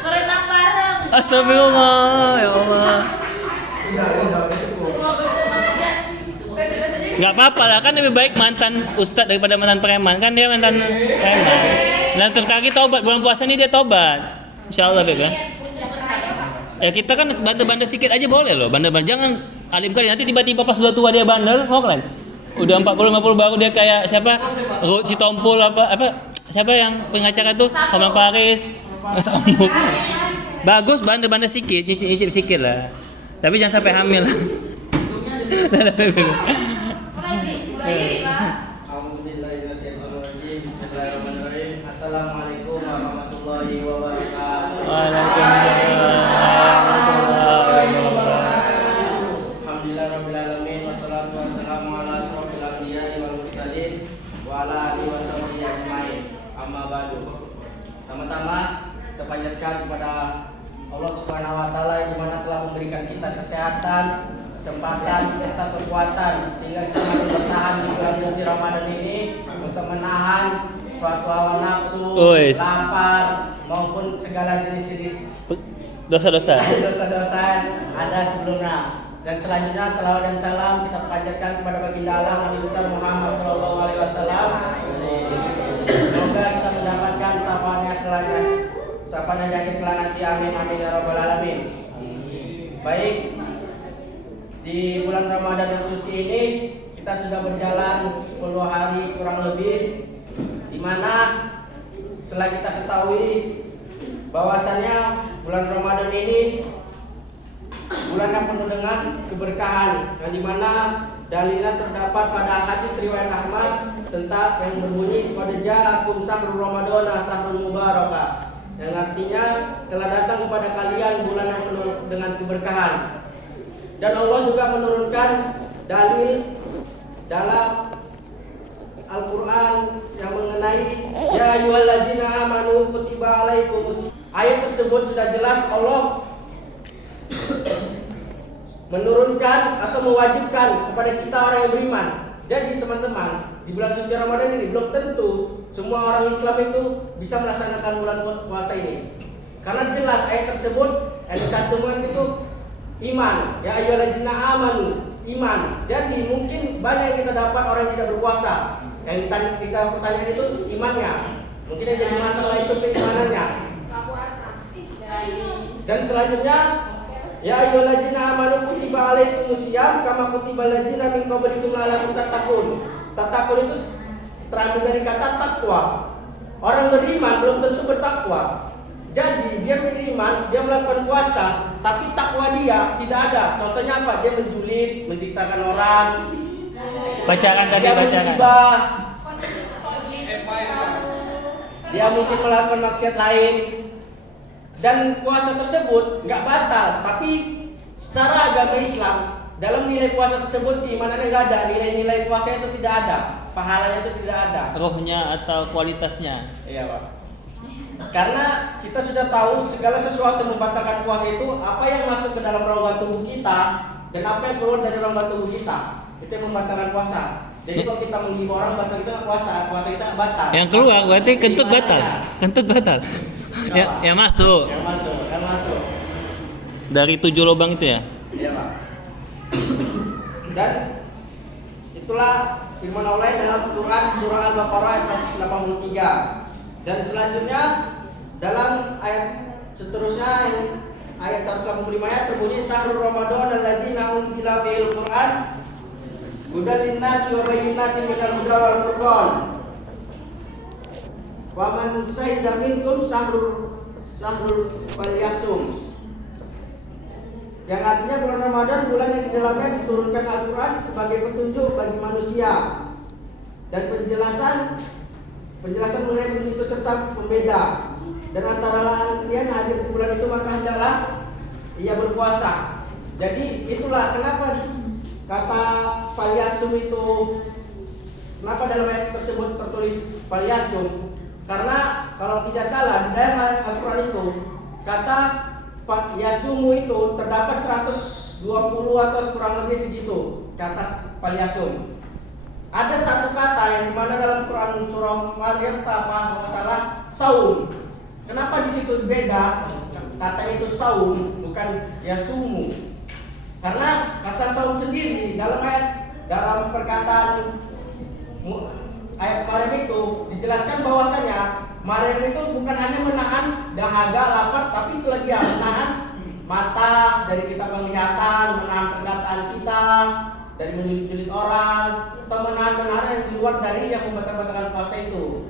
Berenang bareng. Astagfirullah, ya Allah. Gak apa-apa lah, kan lebih baik mantan ustadz daripada mantan preman. Kan dia mantan preman. Dan terkaki tobat, bulan puasa ini dia tobat. Insyaallah Beb ya. Ya kita kan bandel-bandel sedikit aja boleh loh, bandel-bandel. Jangan alim kali, nanti tiba-tiba pas udah tua dia bandel, mau kalian? Udah 40-50 baru dia kayak siapa? Ruth Sitompul apa siapa yang pengacara tuh? Komang Paris. Sambut. Bagus bandel-bandel sedikit, nyicip-nyicip sedikit lah. Tapi jangan sampai hamil. Assalamualaikum warahmatullahi wabarakatuh. Waalaikumsalam. Alhamdulillah rabbil alamin wassalatu wassalamu ala asyrofil anbiya'i wal mursalin wa ala alihi washabihi ajmain. Amma ba'du. Pertama-tama kita panjatkan kepada Allah Subhanahu wa taala yang dimana telah memberikan kita kesehatan, kesempatan serta kekuatan sehingga kita masih bertahan di bulan suci Ramadan ini untuk menahan suatu hawa nafsu, lapar maupun segala jenis-jenis Dosa-dosa yang ada sebelumnya. Dan selanjutnya salawat dan salam kita panjatkan kepada baginda Allah Nabi besar Muhammad sallallahu alaihi wasallam. Semoga kita mendapatkan sapaan yang yakin kelak nanti, amin amin ya rabbal alamin. Baik, di bulan Ramadan yang suci ini kita sudah berjalan 10 hari kurang lebih, di mana setelah kita ketahui bahwasannya bulan Ramadan ini bulan yang penuh dengan keberkahan, yang dimana dalilnya terdapat pada hadis riwayat Ahmad tentang yang berbunyi pada ja'akum syahrul Ramadan syahrul mubarakah, yang artinya telah datang kepada kalian bulan yang penuh dengan keberkahan. Dan Allah juga menurunkan dalil dalam Al-Quran yang mengenai ya ayyuhallazina amanu kutiba alaikumus. Ayat tersebut sudah jelas Allah menurunkan atau mewajibkan kepada kita orang yang beriman. Jadi teman-teman, di bulan suci Ramadan ini belum tentu semua orang Islam itu bisa melaksanakan bulan puasa ini. Karena jelas ayat tersebut yang dicantumkan itu iman, ya ayyuhallazina amanu, iman. Jadi mungkin banyak yang kita dapat orang yang tidak berpuasa. Yang kita pertanyaan itu imannya. Mungkin yang jadi masalah itu keimanannya. Dan selanjutnya ya ayyuhallazina amanu kutiba alaikumusiyam kama kutiba allazina min qablikum la'allakum tattaqun. Tattaqun itu terambil dari kata takwa. Orang beriman belum tentu bertakwa. Jadi dia beriman, dia melakukan puasa, tapi takwa dia tidak ada. Contohnya apa? Dia menjulit, menciptakan orang. Bacakan tadi, dia bacakan. menghibah. Dia mungkin melakukan maksiat lain. Dan puasa tersebut nggak batal, tapi secara agama Islam dalam nilai puasa tersebut keimanannya nggak ada, nilai-nilai puasa itu tidak ada, pahalanya itu tidak ada. Rohnya atau kualitasnya. Iya Pak. Karena kita sudah tahu segala sesuatu yang membatalkan puasa itu apa yang masuk ke dalam rongga tubuh kita dan apa yang keluar dari rongga tubuh kita itu yang membatalkan puasa. Jadi kalau kita menghibur orang batal kita nggak puasa, puasa kita nggak batal. Yang keluar berarti kentut batal. Kentut batal. Yang masuk. Yang masuk. Dari 7 lubang itu ya? Iya Pak. Dan itulah firman Allah dalam Quran surah Al-Baqarah ayat 183. Dan selanjutnya dalam ayat seterusnya yang ayat 185 terbunyi syahrul Ramadan allazina unzila fihil Quran hudan linnasi wa bayyinatin minal huda wal furqan. Wa man syahida minkum syahrul falyasum. Yang artinya bulan Ramadan bulan yang di dalamnya diturunkan Al-Quran sebagai petunjuk bagi manusia dan penjelasan mengenai bunyi itu serta pembeda. Dan antara lain hadir di bulan itu maka hendaklah ia berpuasa. Jadi itulah kenapa kata falyasum itu, kenapa dalam ayat tersebut tertulis falyasum. Karena kalau tidak salah di dalam Al-Quran itu kata yasumu itu terdapat 120 atau kurang lebih segitu kata falyasum. Ada satu kata yang dimana dalam Quran surah Maryam apa salah saum. Kenapa di situ beda? Katanya itu saum, bukan yasumu. Karena kata saum sendiri dalam perkataan ayat kemarin itu dijelaskan bahwasanya Mariam itu bukan hanya menahan dahaga, lapar, tapi itu lagi ya menahan mata dari kita penglihatan, menahan perkataan kita dari menjulit-julit orang, atau menahan yang di luar dari yang membatalkan puasa itu.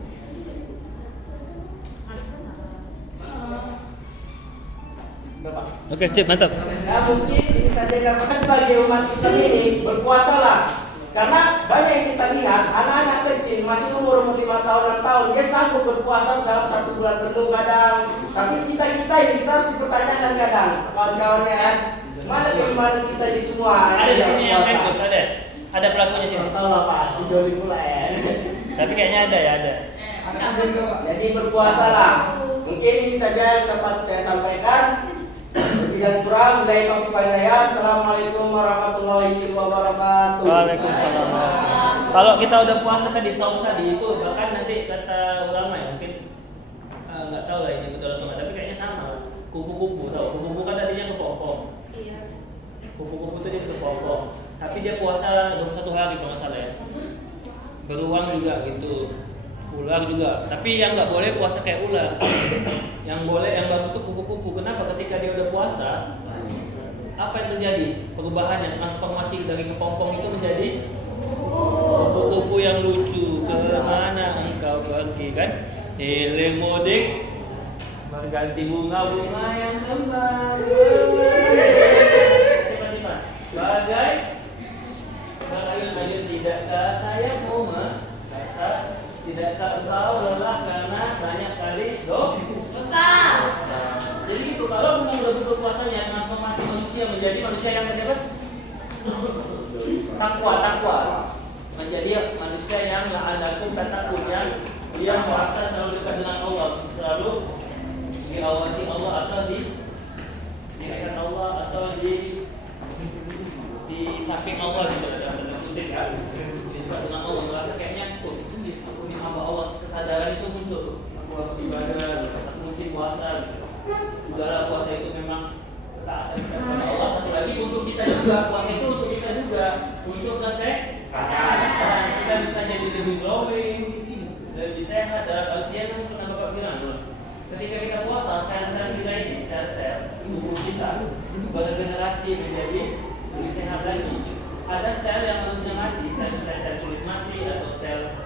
Bapak. Oke, Cip, mantap. Nah, mungkin ini saja yang sebagai umat Islam ini berpuasalah. Karena banyak yang kita lihat anak-anak kecil masih umur 5 tahun 6 tahun dia sanggup berpuasa dalam 1 bulan penuh kadang. Tapi kita ini kita harus dipertanyakan kadang kawan-kawannya kan. Mana keimanan kita di semua? Ada di sini yang handphone, ada pelakunya sini. Tahu lah Pak, dijoli pula ya. Tapi kayaknya ada ya, ada. Jadi berpuasalah. Mungkin ini saja yang dapat saya sampaikan. Lebih dan kurang, billahi taufiq wal hidayah. Assalamualaikum warahmatullahi wabarakatuh. Waalaikumsalam. Kalau kita udah puasa tadi, saum tadi itu bahkan nanti kata ulama ya, mungkin nggak tahu lah ini betul atau nggak, tapi kayaknya sama. Kupu-kupu, tahu? Kupu-kupu kan tadinya kepompong. Iya. Kupu-kupu itu dia kepompong. Tapi dia puasa 21 hari kalau nggak salah ya. Beruang juga gitu. Ular juga. Tapi yang nggak boleh puasa kayak ular. Yang boleh, yang bagus tuh kupu-kupu. Kenapa? Ketika dia udah puasa, apa yang terjadi? Perubahannya, transformasi dari kepompong itu menjadi kupu-kupu yang lucu. Kemana engkau pergi kan? Hilir mudik, berganti bunga-bunga yang kembali. Tiba-tiba, bagai berayun-ayun, tidakkah sayangmu merasa? Tidakkah engkau lelah karena banyak kali dosa? Jadi itu kalau memang betul puasanya transformasi manusia menjadi manusia yang apa? Takwa. Menjadi manusia yang la'alakum tattaqun, yang dia merasa selalu dekat dengan Allah, selalu diawasi Allah atau di dekat Allah atau di samping Allah gitu dalam tanda kutip kan. Dekat dengan Allah, merasa kayaknya aku ini hamba Allah, kesadaran itu muncul tuh. Aku harus ibadah, aku mesti puasa gitu. Udahlah puasa itu memang taat kepada Allah. Satu lagi untuk kita juga, puasa itu untuk kita juga, untuk kesehatan. Kita bisa jadi lebih slowing, lebih sehat. Dalam artian yang pernah Bapak bilang loh, ketika kita puasa, sel-sel kita ini, sel-sel tubuh kita bergenerasi menjadi lebih sehat lagi. Ada sel yang harusnya mati, sel kulit mati atau sel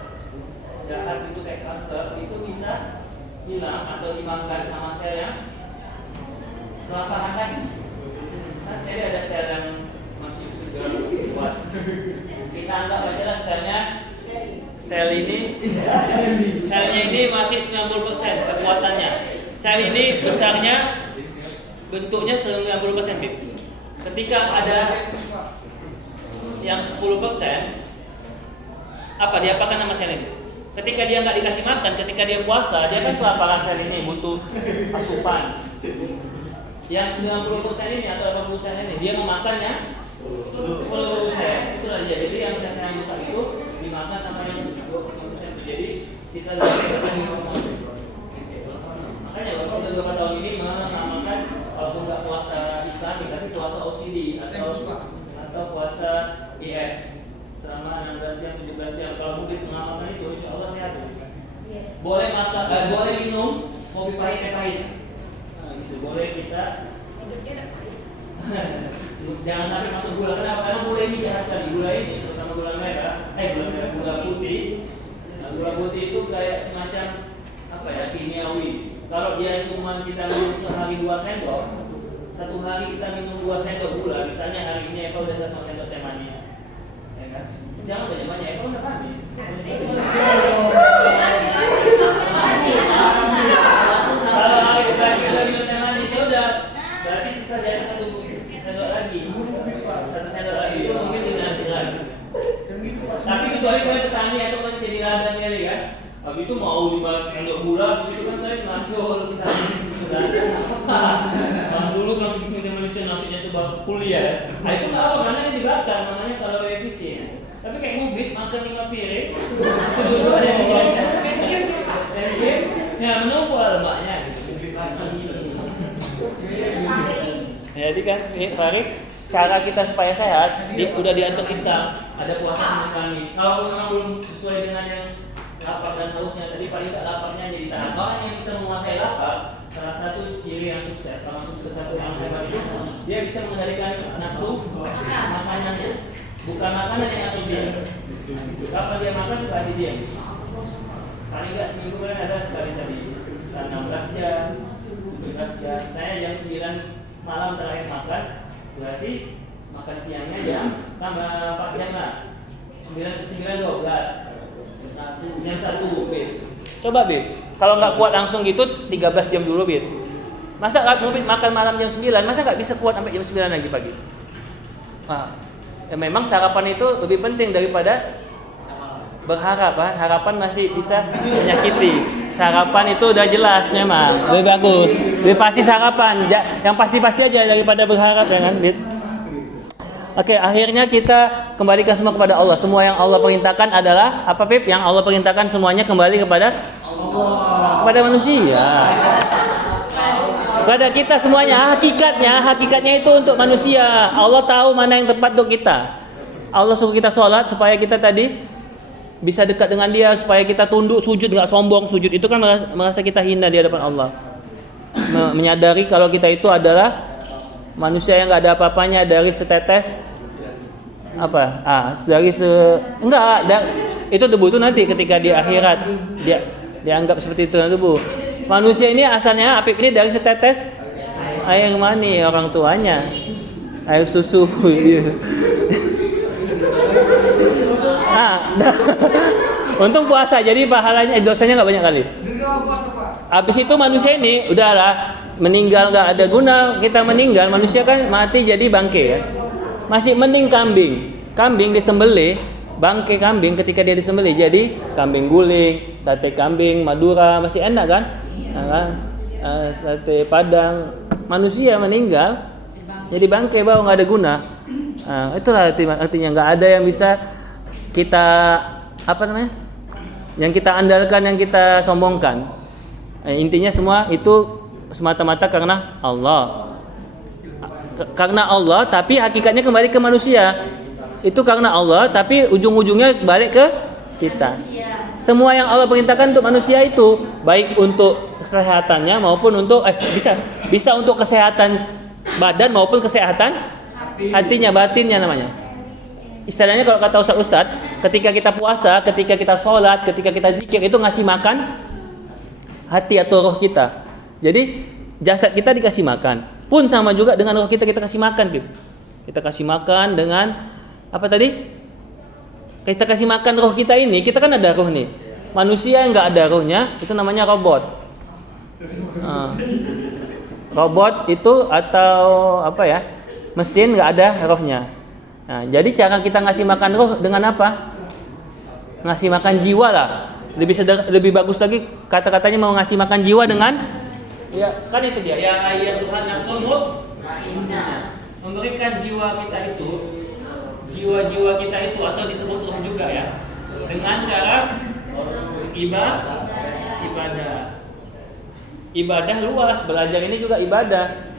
jahat itu kayak kanker, itu bisa hilang atau dimakan sama sel yang kelaparan lagi. Kan jadi ada sel yang masih segar kuat. Kita anggap aja lah selnya ini masih 90% kekuatannya. Sel ini besarnya, bentuknya 90%. Ketika ada yang 10%, apa diapakan nama sel ini? Ketika dia nggak dikasih makan, ketika dia puasa, dia kan kelaparan, sel ini butuh asupan. Yang 90% ini atau 80% ini dia memakannya 10%. Itulah dia. Jadi yang sel yang besar itu dimakan sama yang 20%. Jadi kita lebih berhormat. Makanya Bapak beberapa tahun ini mengamalkan walaupun nggak puasa Islami tapi puasa OCD atau puasa IF selama 16 jam 17 jam. Kalau mungkin mengamalkan itu insya Allah sehat. Boleh makan, boleh minum kopi pahit. Nah, gitu. Boleh kita jangan sampai masuk gula. Kenapa? Karena gula ini jahat kali. Gula ini terutama gula merah, gula putih. Nah, gula putih itu kayak semacam apa ya, kimiawi. Kalau dia cuma kita minum sehari 2 sendok, satu hari kita minum 2 sendok gula, misalnya hari ini Eva udah 1 sendok teh manis, ya kan? Jangan banyak-banyak, Eva udah manis. Kalau hari lagi udah minum teh manis, ya udah, berarti sisa dari 1 sendok lagi, 1 sendok lagi itu mungkin dinasi lagi. Tapi kecuali kalau petani atau kan jadi ladang nyari kan, habis itu mau dibalas sendok gula, habis itu kan kalian langsung kita ladang apa? Dulu langsung punya manusia nasinya sebab kuliah. Nah itu nggak apa, mana yang dibakar, namanya selalu efisien. Tapi kayak mubit makan 5 piring, itu ada yang Ya menumpuk lemaknya. Jadi kan, Farid, cara kita supaya sehat, udah diatur Islam. Ada puasa Senin Kamis. Kalau memang belum sesuai dengan yang lapar dan hausnya tadi, paling tak laparnya jadi tahan. Orang yang bisa menguasai lapar, salah satu ciri yang sukses, termasuk sesuatu yang hebat itu, dia bisa mengendalikan nafsu makanannya. Bukan makanan yang atur dia. Kapan dia makan sekali dia. Paling nggak seminggu kan ada sekali tadi. 16 jam, 17 jam. Saya jam 9 malam terakhir makan, berarti makan siangnya jam tambah 4 jam lah. 9 12. Jam 1 Bit. Coba Bit. Kalau nggak kuat langsung gitu 13 jam dulu Bit. Masa nggak Bit makan malam jam 9, masa nggak bisa kuat sampai jam 9 lagi pagi? Nah, ya memang sarapan itu lebih penting daripada berharap kan? Harapan masih bisa menyakiti. Sarapan itu udah jelas memang lebih bagus, lebih pasti sarapan. Yang pasti-pasti aja daripada berharap ya kan, Bit. Oke, akhirnya kita kembalikan semua kepada Allah. Semua yang Allah perintahkan adalah apa, Pip? Yang Allah perintahkan semuanya kembali kepada Allah, kepada manusia, kepada kita semuanya. Hakikatnya itu untuk manusia. Allah tahu mana yang tepat untuk kita. Allah suruh kita sholat supaya kita tadi bisa dekat dengan Dia, supaya kita tunduk, sujud nggak sombong. Sujud itu kan merasa kita hina di hadapan Allah. Menyadari kalau kita itu adalah manusia yang nggak ada apa-apanya dari setetes itu debu itu nanti ketika di akhirat dia dianggap seperti itu debu. Manusia ini asalnya Apip ini dari setetes air mani orang tuanya, air susu. Untung puasa jadi pahalanya dosanya nggak banyak kali. Habis itu manusia ini udahlah meninggal nggak ada guna, kita meninggal, manusia kan mati jadi bangke ya. Masih mending kambing disembelih, bangke kambing ketika dia disembelih jadi kambing guling, sate kambing Madura masih enak kan? Sate Padang. Manusia meninggal jadi bangke bau nggak ada guna. Itulah artinya nggak ada yang bisa kita yang kita andalkan, yang kita sombongkan. Intinya semua itu semata-mata karena Allah. Karena Allah, tapi hakikatnya kembali ke manusia. Itu karena Allah, tapi ujung-ujungnya balik ke kita. Semua yang Allah perintahkan untuk manusia itu baik untuk kesehatannya maupun untuk bisa untuk kesehatan badan maupun kesehatan hatinya, batinnya namanya. Istilahnya kalau kata Ustaz, ketika kita puasa, ketika kita sholat, ketika kita zikir itu ngasih makan hati atau roh kita. Jadi jasad kita dikasih makan. Pun sama juga dengan roh kita kasih makan, Bib. Kita kasih makan dengan apa tadi? Kita kasih makan roh kita ini, kita kan ada roh nih. Manusia yang nggak ada rohnya itu namanya robot. Robot itu atau mesin nggak ada rohnya. Nah, jadi cara kita ngasih makan roh dengan apa? Ngasih makan jiwa lah. Lebih bagus lagi kata-katanya mau ngasih makan jiwa dengan ya kan itu dia ya ayat Tuhan yang sungguh memberikan jiwa kita itu atau disebut roh juga ya dengan cara ibadah luas. Belajar ini juga ibadah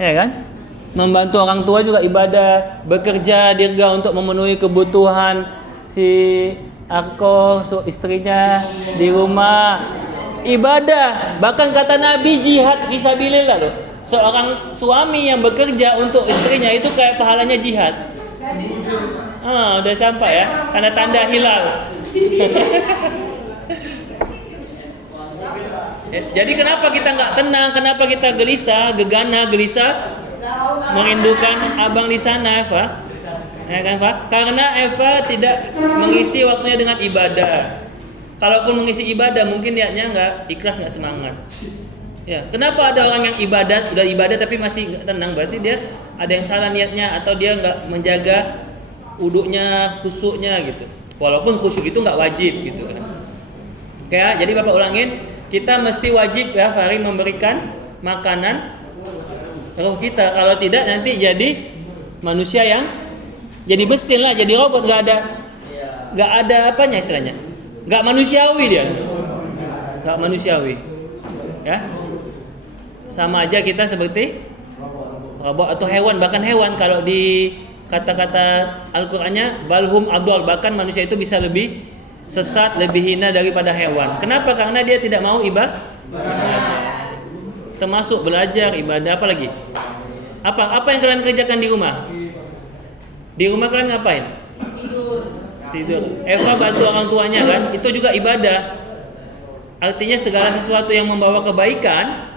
ya kan, membantu orang tua juga ibadah, bekerja dirga untuk memenuhi kebutuhan si Arko istrinya di rumah ibadah. Bahkan kata Nabi jihad fisabilillah loh. Seorang suami yang bekerja untuk istrinya itu kayak pahalanya jihad. Udah sampai ya, tanda-tanda hilal. Jadi kenapa kita nggak tenang? Kenapa kita gelisah, gelisah, merindukan abang di sana, Eva? Ya kan, Pak? Karena Eva tidak mengisi waktunya dengan ibadah. Kalaupun mengisi ibadah, mungkin niatnya nggak ikhlas, nggak semangat. Ya, kenapa ada orang yang udah ibadah tapi masih nggak tenang? Berarti dia ada yang salah niatnya atau dia nggak menjaga wuduknya, khusyuknya gitu. Walaupun khusyuk itu nggak wajib gitu kan. Oke, jadi Bapak ulangin, kita mesti wajib ya, Fahri memberikan makanan roh kita. Kalau tidak nanti jadi manusia yang jadi mesin lah, jadi robot, nggak ada apanya istilahnya, nggak manusiawi dia. nggak manusiawi. Ya, sama aja kita seperti robot atau hewan, bahkan hewan kalau di kata-kata Al-Qur'annya balhum adol, bahkan manusia itu bisa lebih sesat, lebih hina daripada hewan. Kenapa? Karena dia tidak mau ibadah. Termasuk belajar, ibadah, apa lagi? Apa yang kalian kerjakan di rumah? Di rumah kalian ngapain? Tidur. Eva bantu orang tuanya kan? Itu juga ibadah. Artinya segala sesuatu yang membawa kebaikan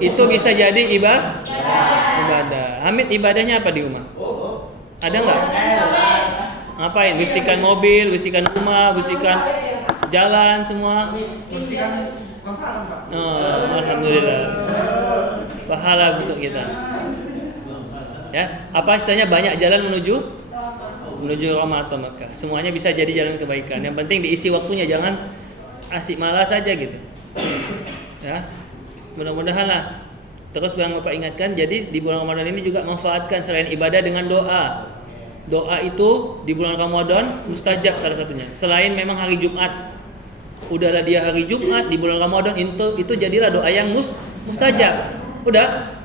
itu bisa jadi ibadah. Hamid ibadahnya apa di rumah? Ada nggak? Ngapain? Bisikan mobil, bisikan rumah, bisikan jalan semua. Oh, alhamdulillah. Pahala untuk kita. Ya, apa istilahnya banyak jalan menuju Roma atau Mekah. Semuanya bisa jadi jalan kebaikan. Yang penting diisi waktunya, jangan asik malas saja gitu. Ya. Mudah-mudahan lah. Terus yang Bapak ingatkan, jadi di bulan Ramadan ini juga manfaatkan selain ibadah dengan doa. Doa itu di bulan Ramadan mustajab salah satunya. Selain memang hari Jumat. Udahlah dia hari Jumat di bulan Ramadan itu jadilah doa yang mustajab. Udah.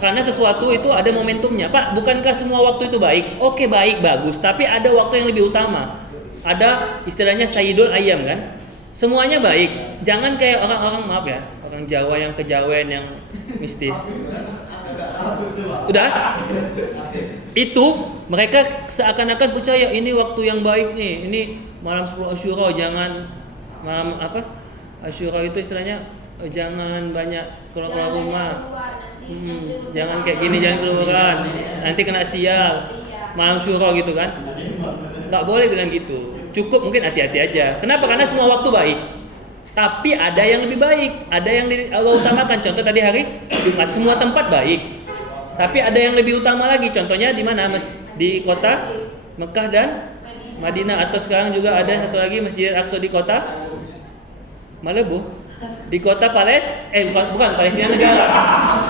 Karena sesuatu itu ada momentumnya. Pak, bukankah semua waktu itu baik? Oke, baik, bagus. Tapi ada waktu yang lebih utama. Ada istilahnya Sayyidul Ayyam kan? Semuanya baik. Jangan kayak orang-orang, maaf ya, orang Jawa yang kejawen, yang mistis. Udah? Itu mereka seakan-akan percaya ini waktu yang baik nih. Ini malam 10 Asyura, jangan malam apa? Asyura itu istilahnya jangan banyak keluar rumah. Jangan kayak gini, jangan keluaran, nanti kena sial, malam syuro gitu kan. Nggak boleh bilang gitu. Cukup mungkin hati-hati aja. Kenapa? Karena semua waktu baik. Tapi ada yang lebih baik, ada yang Allah utamakan. Contoh tadi hari Jumat, semua tempat baik. Tapi ada yang lebih utama lagi. Contohnya di mana? Di kota Mekah dan Madinah, atau sekarang juga ada satu lagi Masjid Al-Aqsa di kota Malibu. Di kota bukan Palestina negara.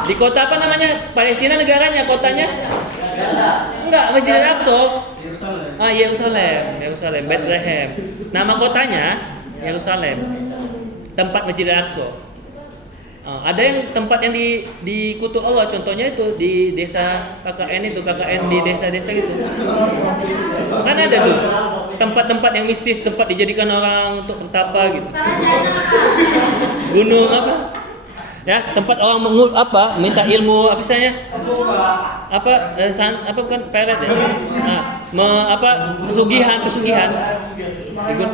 Di kota apa namanya? Palestina negaranya, kotanya? Enggak, Masjid Al-Aqsa. Yerusalem, Bethlehem. Nama kotanya Yerusalem. Tempat Masjid Al-Aqsa. Ada yang tempat yang dikutuk Allah, contohnya itu di desa KKN di desa-desa gitu. Kan ada tuh tempat-tempat yang mistis, tempat dijadikan orang untuk bertapa gitu. Gunung apa? Ya, tempat orang minta ilmu apa istilahnya? Bukan peret ya. Pesugihan.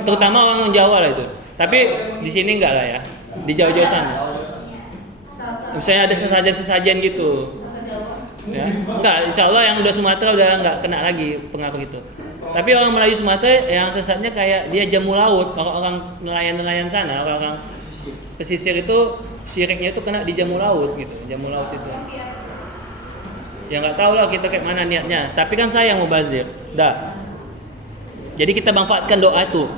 Terutama orang Jawa lah itu. Tapi di sini enggak lah ya. Di jauh-jauh sana. Misalnya ada sesajen gitu. Ya. Enggak, insyaallah yang udah Sumatera udah enggak kena lagi pengaruh itu. Tapi orang Melayu Sumatera yang sesatnya kayak dia jamu laut, orang nelayan sana, orang pesisir itu syiriknya itu kena di jamu laut gitu, jamu laut itu. Ya nggak tahu lah kita kayak mana niatnya. Tapi kan saya mubazir, dah. Jadi kita manfaatkan doa itu.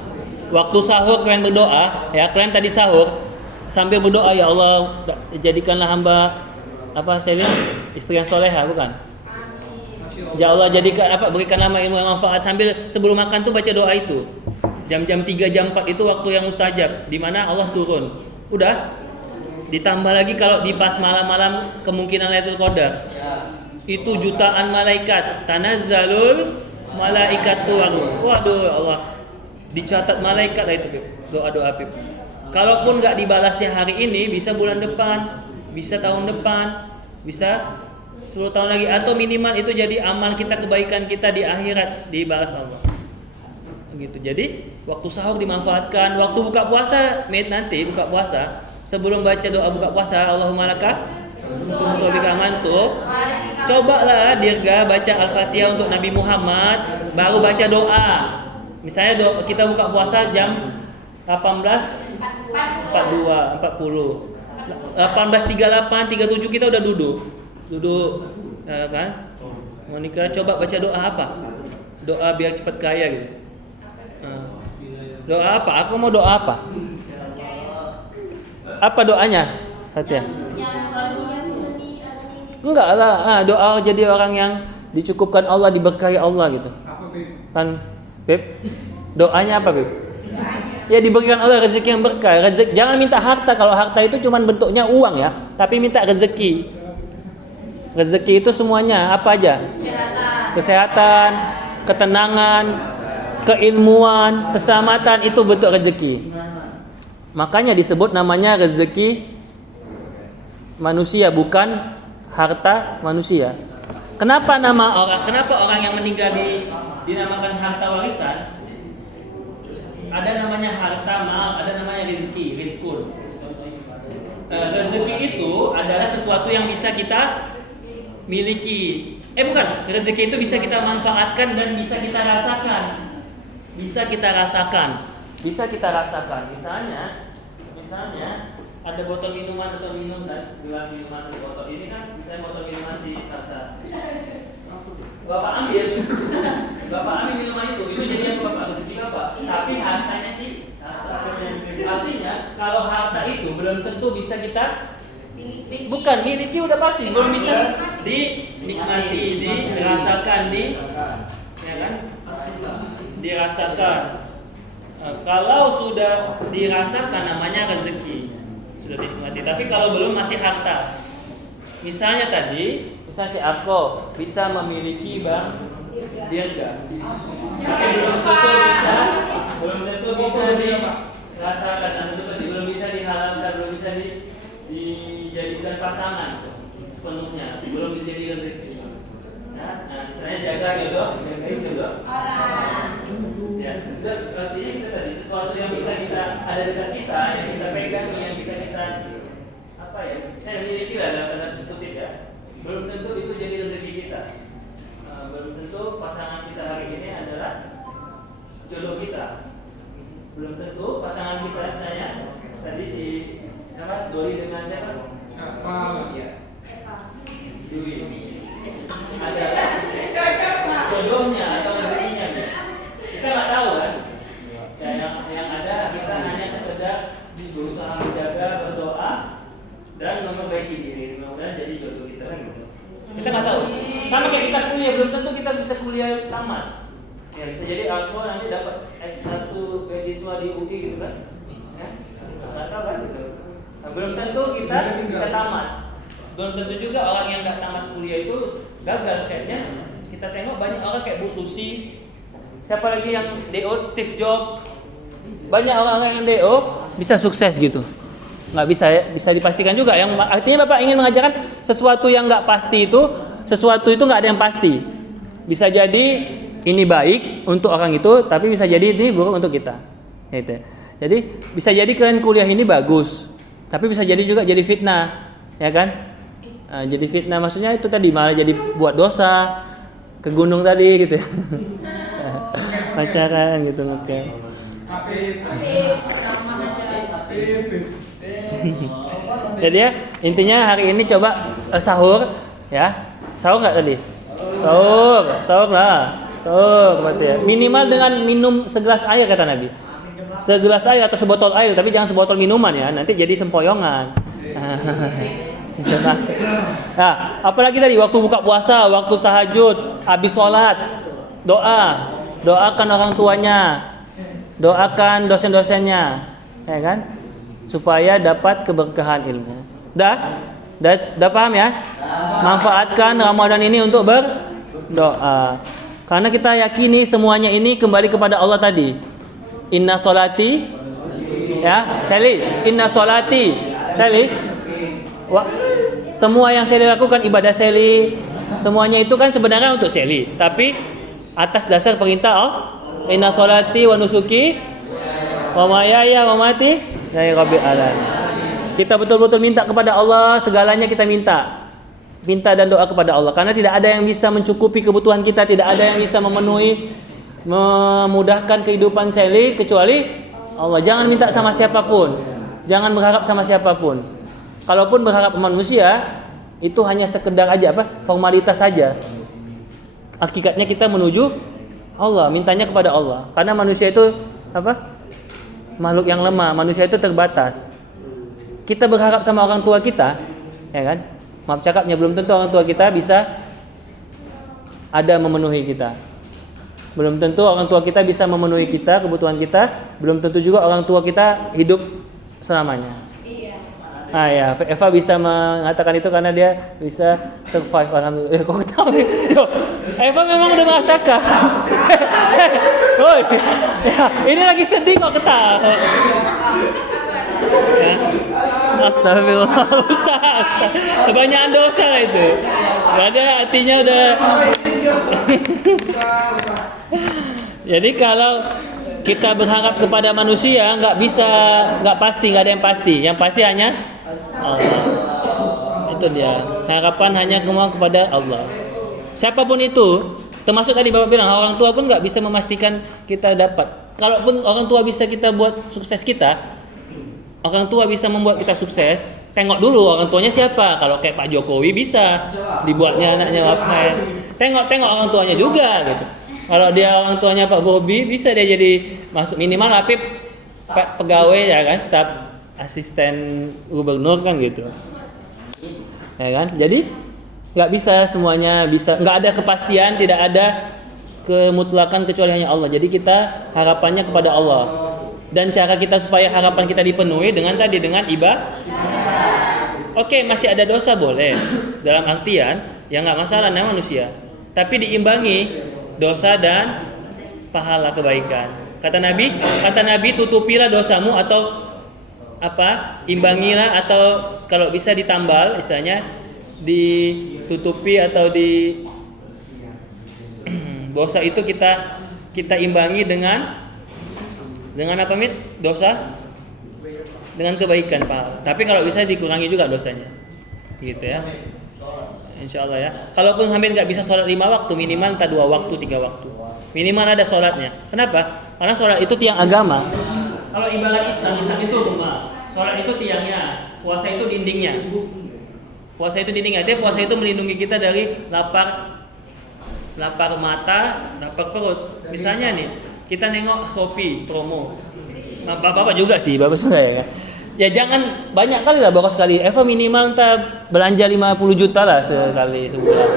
Waktu sahur kalian berdoa, ya kalian tadi sahur sambil berdoa, ya Allah jadikanlah hamba saya bilang istri yang soleha, bukan? Ya Allah berikan nama ilmu yang manfaat, sambil sebelum makan tuh baca doa itu. Jam-jam 3 jam 4 itu waktu yang mustajab, di mana Allah turun. Udah. Ditambah lagi kalau di pas malam-malam kemungkinan Lailatul Qadar. Itu jutaan malaikat, tanazzalul malaikatu. Waduh ya Allah. Dicatat malaikat lah itu, Pip. Doa-doa Pip. Kalaupun enggak dibalasnya hari ini, bisa bulan depan, bisa tahun depan, bisa 10 tahun lagi, atau minimal itu jadi amal kita, kebaikan kita di akhirat dibalas Allah. Begitu. Jadi waktu sahur dimanfaatkan, waktu buka puasa, nanti buka puasa, sebelum baca doa buka puasa, Allahumma laka wa bika amantu, cobalah dirga baca Al-Fatihah untuk Nabi Muhammad, baru baca doa. Misalnya kita buka puasa jam 18.40, 18.37 kita udah duduk kan? Monika coba baca doa apa? Doa biar cepat kaya gitu. Doa apa? Aku mau doa apa? Apa doanya? Fatia? Enggak lah, doa jadi orang yang dicukupkan Allah, diberkahi Allah gitu. Kan, Beb? Doanya apa, Beb? ya diberikan Allah rezeki yang berkah. Jangan minta harta, kalau harta itu cuma bentuknya uang ya, tapi minta rezeki. Rezeki itu semuanya apa aja? Kesehatan, ketenangan, keilmuan, keselamatan, itu bentuk rezeki. Makanya disebut namanya rezeki manusia, bukan harta manusia. Kenapa orang yang meninggal dinamakan harta warisan? Ada namanya harta mal, ada namanya rezeki, rizkun. Rezeki itu adalah sesuatu yang bisa kita miliki. Bukan, rezeki itu bisa kita manfaatkan dan bisa kita rasakan. Bisa kita rasakan. Misalnya ada botol minuman atau gelas minuman satu botol. Ini kan misalnya botol minuman si Sasa. Bapak ambil minuman itu jadi yang Bapak rezeki Bapak. Tapi hartanya sih artinya kalau harta itu belum tentu bisa kita bukan miliki, udah pasti belum bisa dinikmati, dirasakan, ya kan? Dirasakan. Kalau sudah dirasakan namanya rezeki, sudah dinikmati. Tapi kalau belum masih harta. Misalnya si Arko bisa memiliki bank dirga. Tapi belum tentu bisa dirasakan, belum bisa dihalalkan, belum bisa dijadikan pasangan sepenuhnya, belum bisa jadi rezeki. Nah, misalnya jaga jodoh. Ya, artinya kita tadi sesuatu yang bisa kita ada dekat kita, yang kita pegang, yang bisa kita saya miliki lah dalam tanda kutip ya. Belum tentu itu jadi rezeki kita. Belum tentu pasangan kita hari ini adalah jodoh kita. Belum tentu pasangan kita misalnya tadi si Doi dengan siapa? Dwi. Adalah jodohnya atau rezekinya. Kita nggak tahu kan? Ya, yang ada kita hanya sekedar berusaha menjaga, berdoa dan memperbaiki diri. Mudah-mudahan jadi jodoh kita kan gitu. Kita nggak tahu. Sama kayak kita kuliah, belum tentu kita bisa kuliah tamat. Ya, bisa jadi aku nanti dapat S1 beasiswa di UI gitu kan? Ya, nggak tahu kan gitu. Nah, belum tentu kita bisa tamat. Belum tentu juga orang yang nggak tamat kuliah itu gagal. Kayaknya kita tengok banyak orang kayak Bu Susi. Siapa lagi yang DO, Steve Jobs. Banyak orang-orang yang DO bisa sukses gitu. Nggak bisa dipastikan juga. Yang artinya Bapak ingin mengajarkan sesuatu yang nggak pasti itu, sesuatu itu nggak ada yang pasti. Bisa jadi ini baik untuk orang itu, tapi bisa jadi ini buruk untuk kita. Gitu. Jadi bisa jadi kalian kuliah ini bagus, tapi bisa jadi juga jadi fitnah, ya kan? Jadi fitnah maksudnya itu tadi malah jadi buat dosa ke gunung tadi gitu. Pacaran gitu mungkin. Jadi ya intinya hari ini coba sahur ya. Sahur nggak tadi? Sahur lah. Sahur berarti ya. Minimal dengan minum segelas air kata Nabi. Segelas air atau sebotol air, tapi jangan sebotol minuman ya. Nanti jadi sempoyongan. Nah, apalagi tadi waktu buka puasa, waktu tahajud, habis sholat, doakan orang tuanya, doakan dosen-dosennya, ya kan? Supaya dapat keberkahan ilmu. Dah paham ya? Manfaatkan Ramadan ini untuk berdoa. Karena kita yakini semuanya ini kembali kepada Allah tadi. Inna sholati, ya, Inna sholati, semua yang Sally lakukan ibadah Sally, semuanya itu kan sebenarnya untuk Sally, tapi atas dasar perintah Allah. Inna sholati wa nusuki wa mahyaya wa mamati lillahi rabbil alamin. Kita betul-betul minta kepada Allah, segalanya kita minta dan doa kepada Allah, karena tidak ada yang bisa mencukupi kebutuhan kita, tidak ada yang bisa memudahkan kehidupan Sally kecuali Allah. Jangan minta sama siapapun, jangan berharap sama siapapun. Kalaupun berharap manusia, itu hanya sekedar aja formalitas saja. Hakikatnya kita menuju Allah, mintanya kepada Allah. Karena manusia itu makhluk yang lemah, manusia itu terbatas. Kita berharap sama orang tua kita, ya kan? Maaf cakapnya belum tentu orang tua kita bisa ada memenuhi kita. Belum tentu orang tua kita bisa memenuhi kita, kebutuhan kita. Belum tentu juga orang tua kita hidup selamanya. Ya, Eva bisa mengatakan itu karena dia bisa survive, alhamdulillah. Kok tahu? Eva memang udah merasakan. Ya, ini lagi sedih kok ketawa. Ya. Astagfirullah, Ustaz. Kebanyakan dosa lah itu. Ada hatinya udah. Jadi kalau kita berharap kepada manusia nggak pasti, nggak ada yang pasti. Yang pasti hanya Allah. Itu dia. Harapan hanya kepada Allah. Siapapun itu, termasuk tadi Bapak bilang orang tua pun nggak bisa memastikan kita dapat. Kalaupun orang tua bisa kita buat sukses kita, orang tua bisa membuat kita sukses. Tengok dulu orang tuanya siapa. Kalau kayak Pak Jokowi bisa dibuatnya anaknya wapen. Tengok orang tuanya juga gitu. Kalau dia orang tuanya Pak Bobi bisa dia jadi masuk minimal Apip pegawai ya kan, staf asisten gubernur kan gitu. Ya kan? Jadi nggak bisa semuanya bisa, nggak ada kepastian, tidak ada kemutlakan kecuali hanya Allah. Jadi kita harapannya kepada Allah. Dan cara kita supaya harapan kita dipenuhi dengan ibadah. Oke, masih ada dosa boleh. Dalam artian ya nggak masalah namanya manusia. Tapi diimbangi dosa dan pahala kebaikan. Kata Nabi, tutupilah dosamu atau imbangilah, atau kalau bisa ditambal, istilahnya ditutupi atau di dosa itu kita imbangi dengan apa dosa dengan kebaikan, Pak. Tapi kalau bisa dikurangi juga dosanya. Gitu ya. Insyaallah ya. Kalaupun hampir nggak bisa sholat 5 waktu, minimal 2 waktu, 3 waktu. Minimal ada sholatnya. Kenapa? Karena sholat itu tiang agama. Kalau ibarat Islam itu rumah, sholat itu tiangnya, puasa itu dindingnya. Tapi puasa itu melindungi kita dari lapar mata, lapar perut. Misalnya nih, kita nengok Shopee promo. Bapak juga sih, Bapak juga ya. Ya jangan banyak kali lah boros sekali. Eva minimal belanja 50 juta lah sekali sebulan.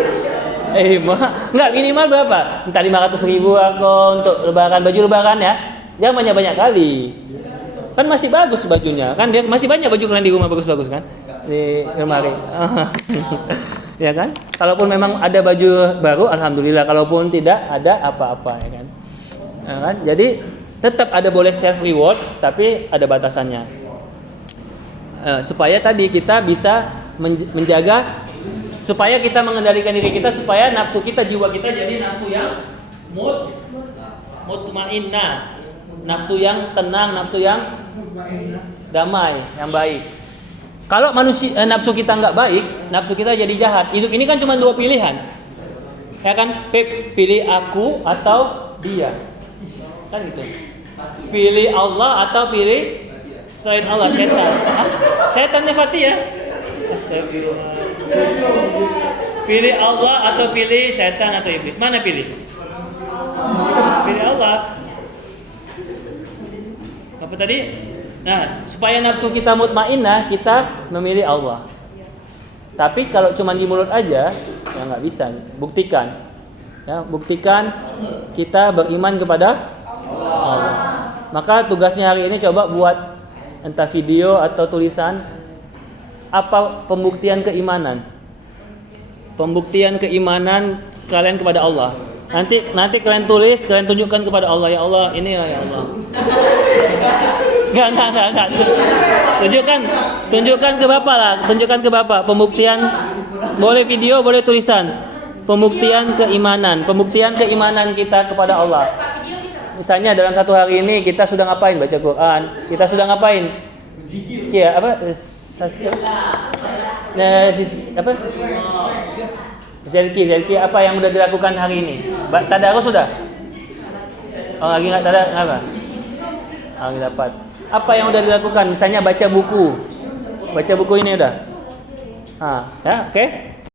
Enggak minimal berapa? Entah 500.000 aku untuk lebaran, baju lebaran ya. Jangan banyak-banyak kali. Kan masih bagus bajunya. Kan dia masih banyak baju kalian di rumah bagus-bagus kan? Di lemari. Ya kan? Kalaupun memang ada baju baru alhamdulillah, kalaupun tidak ada apa-apa ya kan. Ya kan? Jadi tetap ada boleh self reward tapi ada batasannya. Supaya tadi kita bisa menjaga, supaya kita mengendalikan diri kita, supaya nafsu kita, jiwa kita jadi nafsu yang mutmainnah, nafsu yang tenang, nafsu yang damai, yang baik. Kalau nafsu kita nggak baik, nafsu kita jadi jahat. Hidup ini kan cuma 2 pilihan, ya kan? Pilih aku atau dia, kan gitu. Pilih Allah atau pilih selain Allah, setan. Setan nefati ya. Astagfirullah. Pilih Allah atau pilih setan atau iblis? Mana pilih? Pilih Allah. Apa tadi? Nah, supaya nafsu kita mutmainnah, kita memilih Allah. Tapi kalau cuma di mulut aja, ya nggak bisa. Buktikan. Ya, buktikan kita beriman kepada Allah. Maka tugasnya hari ini coba buat entah video atau tulisan apa pembuktian keimanan kalian kepada Allah. Nanti kalian tulis, kalian tunjukkan kepada Allah, ya Allah ini ya Allah. Enggak. Tunjukkan ke Bapak lah, tunjukkan ke Bapak pembuktian, boleh video, boleh tulisan. Pembuktian keimanan kita kepada Allah. Misalnya dalam satu hari ini kita sudah ngapain? Baca Quran. Kita sudah ngapain? Zikir. Zikir apa yang sudah dilakukan hari ini? Tadarus sudah? Oh, lagi enggak tadarus apa? Lagi dapat. Apa yang sudah dilakukan? Misalnya baca buku. Baca buku ini udah. Ya, oke.